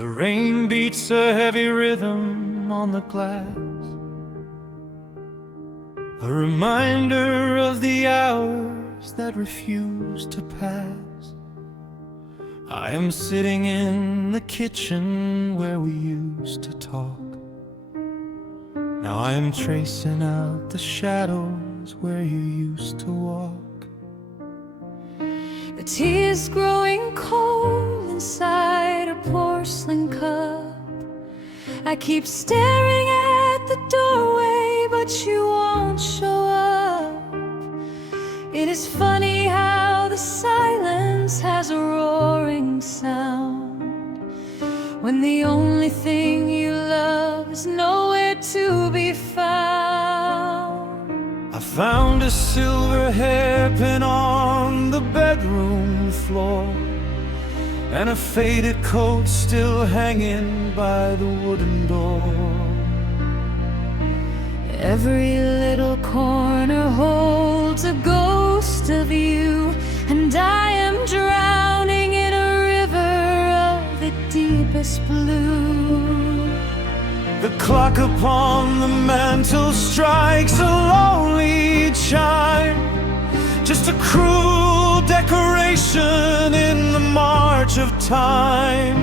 The rain beats a heavy rhythm on the glass, a reminder of the hours that refuse to pass. I am sitting in the kitchen where we used to talk. Now I am tracing out the shadows where you used to walk. The tea is growing cold inside a porcelain cup. I keep staring at the doorway, but you won't show up. It is funny how the silence has a roaring sound when the only thing you love is nowhere to be found. I found a silver hairpin on the bedroom floor, and a faded coat still hanging by the wooden door. Every little corner holds a ghost of you, and I am drowning in a river of the deepest blue. The clock upon the mantel strikes a lonely chime, just a cruel decoration in the march of time.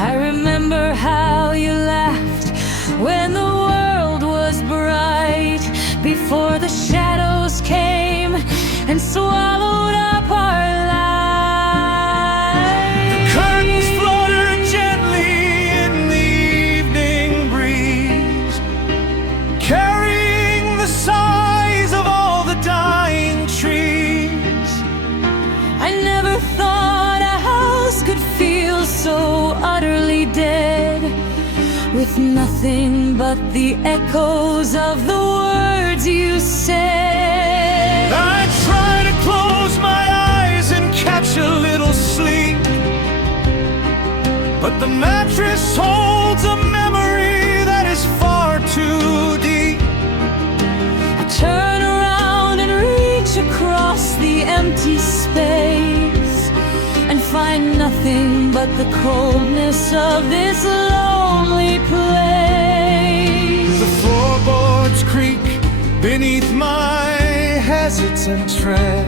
I remember how you laughed when the world was bright, before the shadows came and swallowed up our lives. The curtains flutter gently in the evening breeze, carrying the sighs of all the dying trees. I never thought a house could feel so utterly dead, with nothing but the echoes of the words you said. I try to close my eyes and catch a little sleep, but the mattress holds a memory that is far too deep. I turn around and reach across the empty space, and find nothing but the coldness of this lonely place. The floorboards creak beneath my hesitant tread,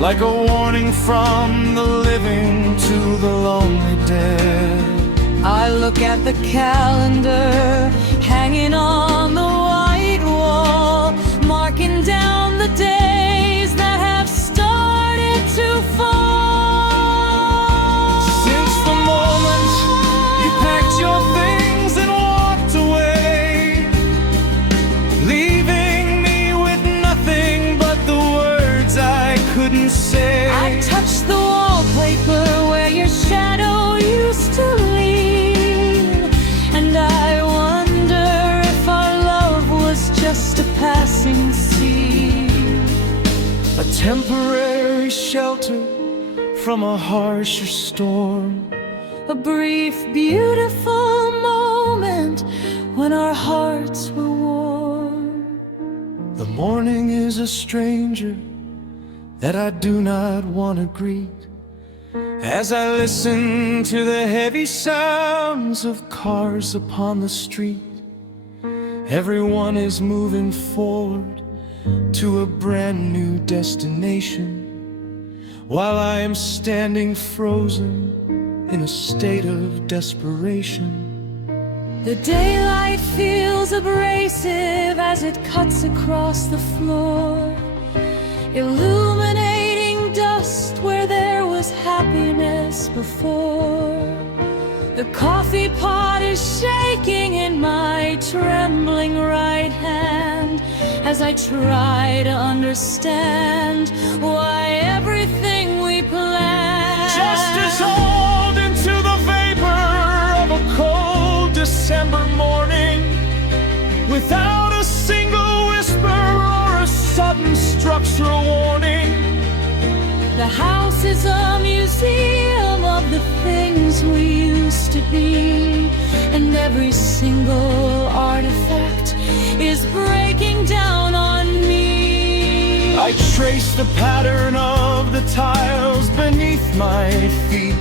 like a warning from the living to the lonely dead. I look at the calendar hanging on the white wall, marking down the days that have started to fall. Since the moment you packed your things and walked away, leaving me with nothing but the words I couldn't say. I touched the wallpaper where your shadow used to lean, and I wonder if our love was just a passing scene, a temporary shelter from a harsher storm, a brief, beautiful moment when our hearts were warm. The morning is a stranger that I do not want to greet, as I listen to the heavy sounds of cars upon the street. Everyone is moving forward to a brand new destination, while I am standing frozen in a state of desperation. The daylight feels abrasive as it cuts across the floor, illuminating dust where there was happiness before. The coffee pot is shaking in my trembling right hand, as I try to understand why everything we planned just dissolved into the vapor of a cold December morning, without a single whisper or a sudden structural warning. The house is a museum of the things we used to be, and every single artifact is breaking down on me. I trace the pattern of the tiles beneath my feet,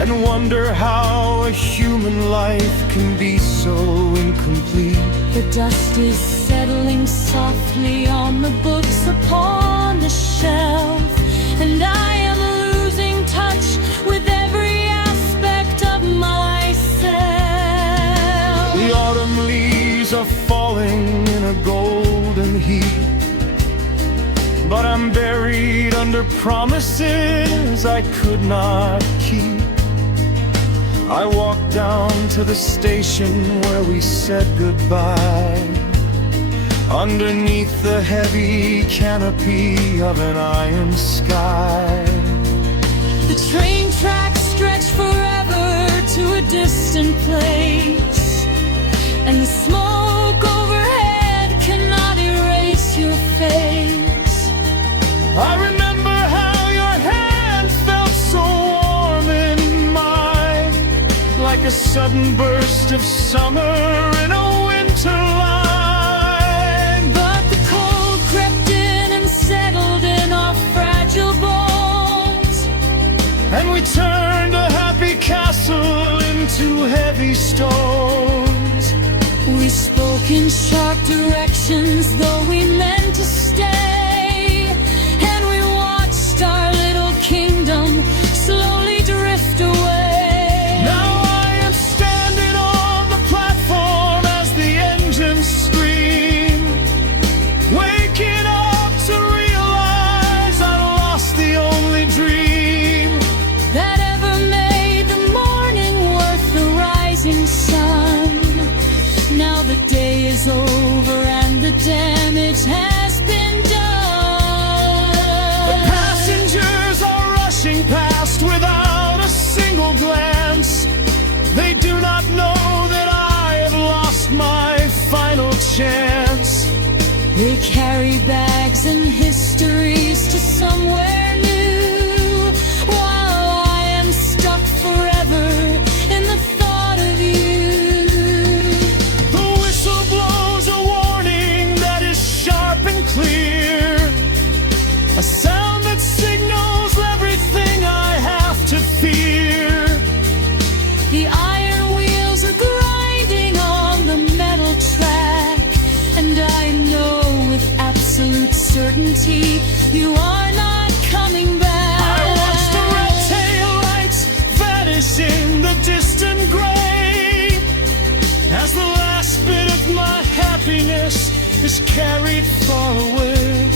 and wonder how a human life can be so incomplete. The dust is settling softly on the books upon the shelf, and I am losing touch with every aspect of myself. The autumn leaves are falling in a golden heap, but I'm buried under promises I could not keep. I walked down to the station where we said goodbye, underneath the heavy canopy of an iron sky. The train tracks stretch forever to a distant place, and the smoke overhead cannot erase your face. I remember how your hand felt so warm in mine, like a sudden burst of summer in a winter line. But the cold crept in and settled in our fragile bones, and we turned a happy castle into heavy stones. we spoke in sharp directions, though we meant to stay, and we watched our little kingdom slowly drift away. Now I am standing on the platform as the engines scream, waking up to realize I lost the only dream that ever made the morning worth the rising sun. Now the day is over and the damage has been done. The passengers are rushing past without a single glance. They do not know that I have lost my final chance. They carry bags and histories to somewhere new, while I am stuck forever in the thought of you. The whistle blows a warning that is sharp and clear, a sound that signals everything I have to fear. The iron wheels are grinding on the metal track, and I know with absolute certainty you are not coming back. I watch the red tail lights vanish in the distant gray, as the last bit of my happiness is carried far away.